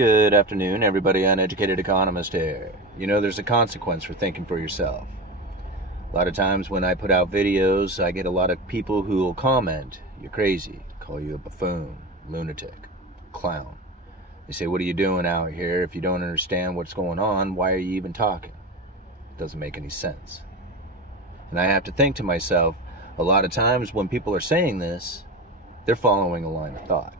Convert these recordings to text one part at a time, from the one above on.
Good afternoon, everybody. Uneducated Economist here. You know, there's a consequence for thinking for yourself. A lot of times when I put out videos, I get a lot of people who will comment, "You're crazy," call you a buffoon, lunatic, clown. They say, "What are you doing out here? If you don't understand what's going on, why are you even talking?" It doesn't make any sense. And I have to think to myself, a lot of times when people are saying this, they're following a line of thought.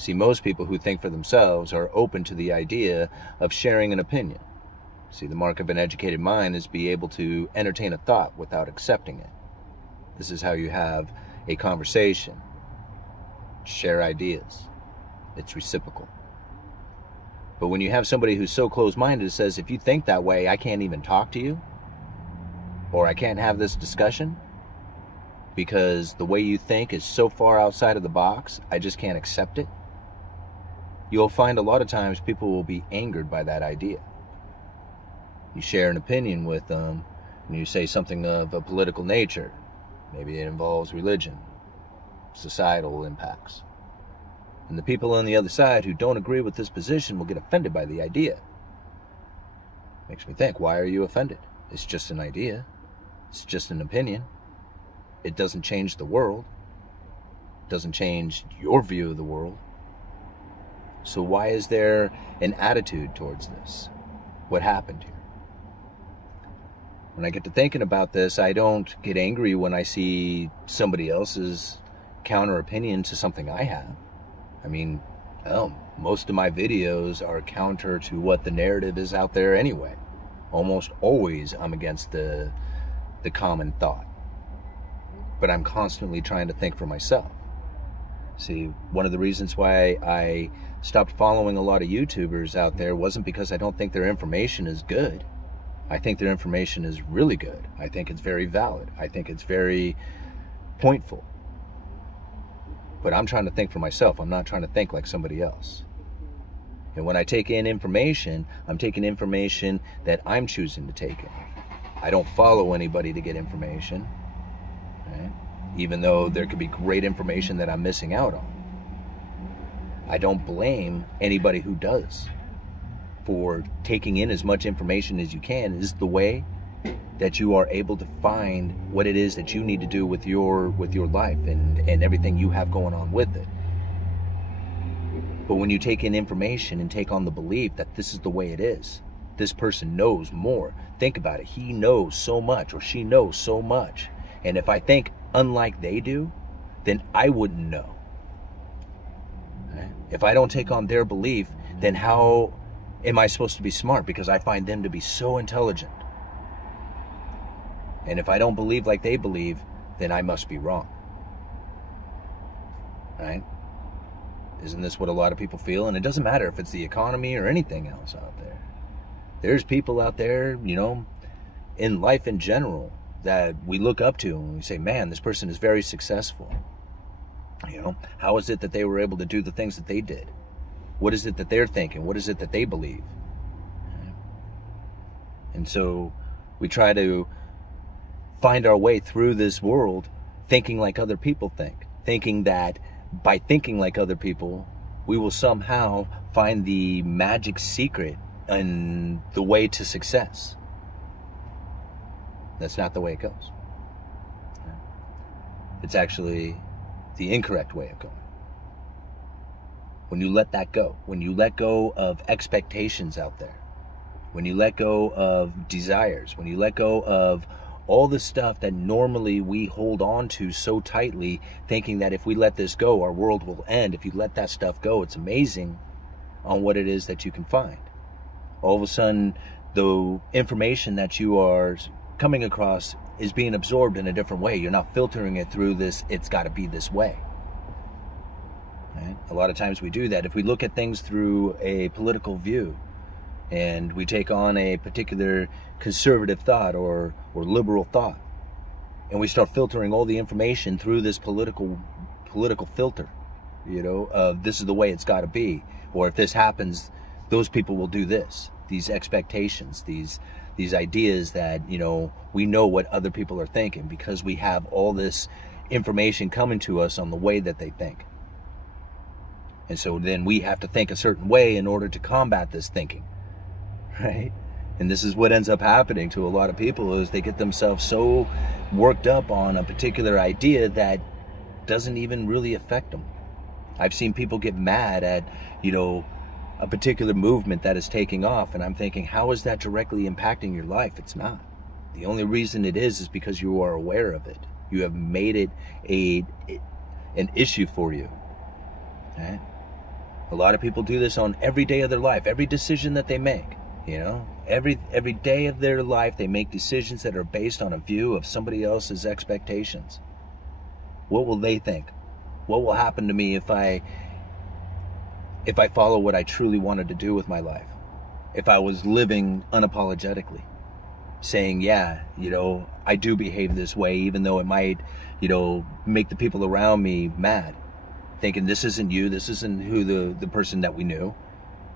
See, most people who think for themselves are open to the idea of sharing an opinion. See, the mark of an educated mind is be able to entertain a thought without accepting it. This is how you have a conversation. Share ideas. It's reciprocal. But when you have somebody who's so closed-minded that says, if you think that way, I can't even talk to you, or I can't have this discussion, because the way you think is so far outside of the box, I just can't accept it. You'll find a lot of times people will be angered by that idea. You share an opinion with them, and you say something of a political nature. Maybe it involves religion, societal impacts. And the people on the other side who don't agree with this position will get offended by the idea. Makes me think, why are you offended? It's just an idea. It's just an opinion. It doesn't change the world. It doesn't change your view of the world. So why is there an attitude towards this? What happened here? When I get to thinking about this, I don't get angry when I see somebody else's counter opinion to something I have. I mean, most of my videos are counter to what the narrative is out there anyway. Almost always I'm against the common thought. But I'm constantly trying to think for myself. See, one of the reasons why I stopped following a lot of YouTubers out there wasn't because I don't think their information is good. I think their information is really good. I think it's very valid. I think it's very pointful. But I'm trying to think for myself. I'm not trying to think like somebody else. And when I take in information, I'm taking information that I'm choosing to take in. I don't follow anybody to get information. Right? Even though there could be great information that I'm missing out on. I don't blame anybody who does. For taking in as much information as you can is the way that you are able to find what it is that you need to do with your life and everything you have going on with it. But when you take in information and take on the belief that this is the way it is, this person knows more. Think about it. He knows so much, or she knows so much. And if I think unlike they do, then I wouldn't know. Right? If I don't take on their belief, then how am I supposed to be smart? Because I find them to be so intelligent. And if I don't believe like they believe, then I must be wrong. Right? Isn't this what a lot of people feel? And it doesn't matter if it's the economy or anything else out there. There's people out there, you know, in life in general, that we look up to and we say, man, this person is very successful. You know, how is it that they were able to do the things that they did? What is it that they're thinking? What is it that they believe? And so we try to find our way through this world thinking like other people think, thinking that by thinking like other people, we will somehow find the magic secret and the way to success. That's not the way it goes. It's actually the incorrect way of going. When you let that go, when you let go of expectations out there, when you let go of desires, when you let go of all the stuff that normally we hold on to so tightly, thinking that if we let this go, our world will end. If you let that stuff go, it's amazing on what it is that you can find. All of a sudden, the information that you are coming across is being absorbed in a different way. You're not filtering it through this, it's got to be this way. Right? A lot of times we do that. If we look at things through a political view and we take on a particular conservative thought or liberal thought, and we start filtering all the information through this political filter, you know, this is the way it's got to be, or if this happens, those people will do this. These expectations, these ideas that, you know, we know what other people are thinking because we have all this information coming to us on the way that they think. And so then we have to think a certain way in order to combat this thinking, right? And this is what ends up happening to a lot of people, is they get themselves so worked up on a particular idea that doesn't even really affect them. I've seen people get mad at, a particular movement that is taking off, and I'm thinking, how is that directly impacting your life? It's not. The only reason it is because you are aware of it. You have made it an issue for you. Right? A lot of people do this on every day of their life, every decision that they make. Every day of their life, they make decisions that are based on a view of somebody else's expectations. What will they think? What will happen to me if I follow what I truly wanted to do with my life? If I was living unapologetically, saying, yeah, I do behave this way, even though it might, make the people around me mad. Thinking, this isn't you, this isn't who the person that we knew.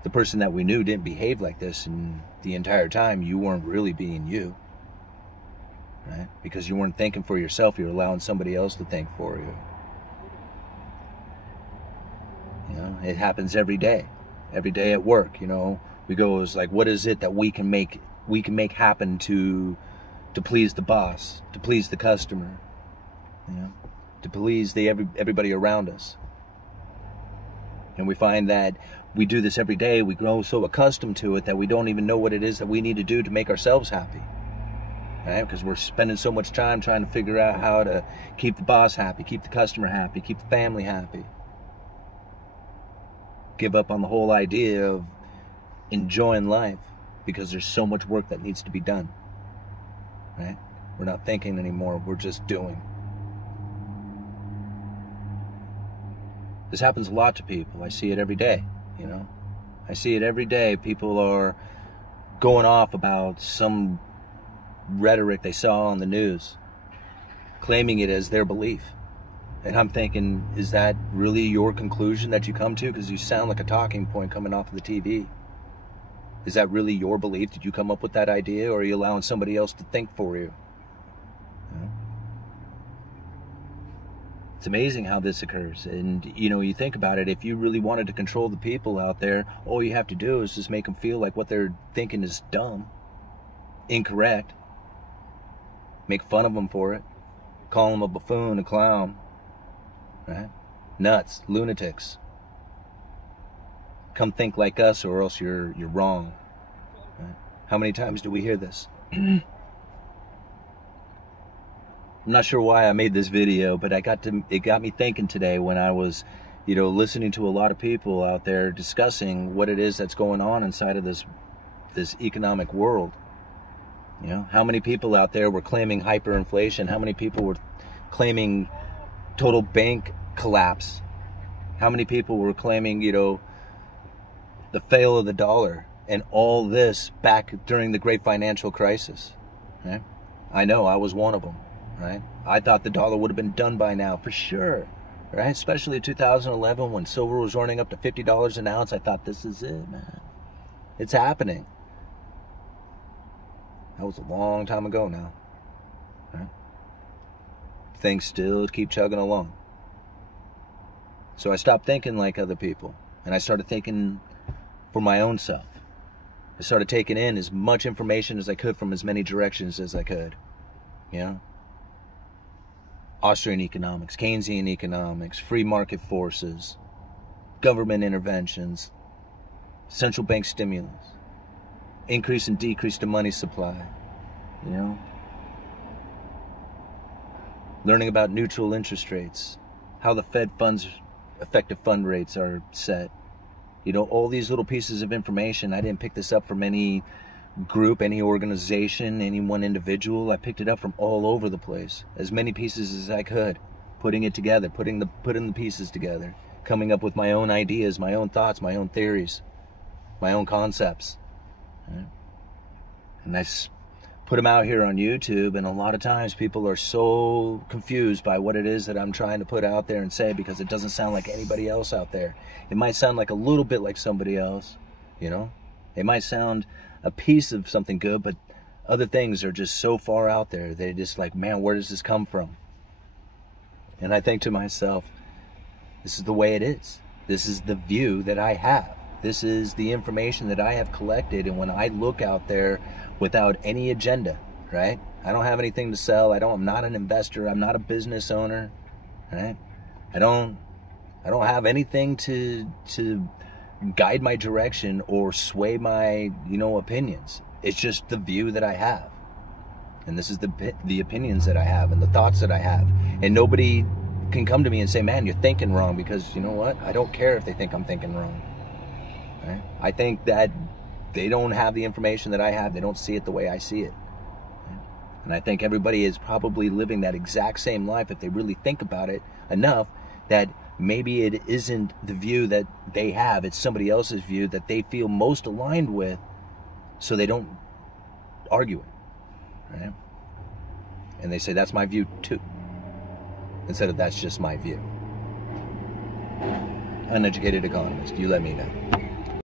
The person that we knew didn't behave like this, and the entire time you weren't really being you. Right? Because you weren't thinking for yourself, you're allowing somebody else to think for you. It happens every day at work. We go, it's like, what is it that we can make happen to please the boss, to please the customer, to please everybody around us. And we find that we do this every day. We grow so accustomed to it that we don't even know what it is that we need to do to make ourselves happy. Right? Because we're spending so much time trying to figure out how to keep the boss happy, keep the customer happy, keep the family happy. Give up on the whole idea of enjoying life because there's so much work that needs to be done. Right? We're not thinking anymore, we're just doing. This happens a lot to people. I see it every day, I see it every day. People are going off about some rhetoric they saw on the news, claiming it as their belief. And I'm thinking, is that really your conclusion that you come to? Because you sound like a talking point coming off of the TV. Is that really your belief? Did you come up with that idea, or are you allowing somebody else to think for you? It's amazing how this occurs. And, you think about it, if you really wanted to control the people out there, all you have to do is just make them feel like what they're thinking is dumb, incorrect, make fun of them for it, call them a buffoon, a clown, right? Nuts, lunatics. Come think like us, or else you're wrong. Right? How many times do we hear this? I'm not sure why I made this video, but it got me thinking today when I was, listening to a lot of people out there discussing what it is that's going on inside of this economic world. How many people out there were claiming hyperinflation? How many people were claiming total bank collapse? How many people were claiming, the fail of the dollar, and all this back during the great financial crisis? Right? I know, I was one of them. Right? I thought the dollar would have been done by now, for sure. Right? Especially in 2011 when silver was running up to $50 an ounce. I thought, this is it, man. It's happening. That was a long time ago now. Right? Things still keep chugging along. So I stopped thinking like other people, and I started thinking for my own self. I started taking in as much information as I could from as many directions as I could. Austrian economics, Keynesian economics, free market forces, government interventions, central bank stimulus, increase and decrease to money supply, learning about neutral interest rates, how the Fed funds effective fund rates are set. All these little pieces of information. I didn't pick this up from any group, any organization, any one individual. I picked it up from all over the place, as many pieces as I could, putting it together, putting the pieces together, coming up with my own ideas, my own thoughts, my own theories, my own concepts. Right? And I put them out here on YouTube, and a lot of times people are so confused by what it is that I'm trying to put out there and say, because it doesn't sound like anybody else out there. It might sound like a little bit like somebody else, It might sound a piece of something good, but other things are just so far out there. They're just like, man, where does this come from? And I think to myself, this is the way it is. This is the view that I have. This is the information that I have collected, and when I look out there without any agenda, right? I don't have anything to sell. I'm not an investor. I'm not a business owner, right? I don't have anything to guide my direction or sway my, opinions. It's just the view that I have. And this is the opinions that I have and the thoughts that I have. And nobody can come to me and say, man, you're thinking wrong, because you know what? I don't care if they think I'm thinking wrong. Right? I think that they don't have the information that I have. They don't see it the way I see it. And I think everybody is probably living that exact same life if they really think about it enough, that maybe it isn't the view that they have, it's somebody else's view that they feel most aligned with, so they don't argue it. Right? And they say, that's my view too, instead of that's just my view. Uneducated economist, you let me know.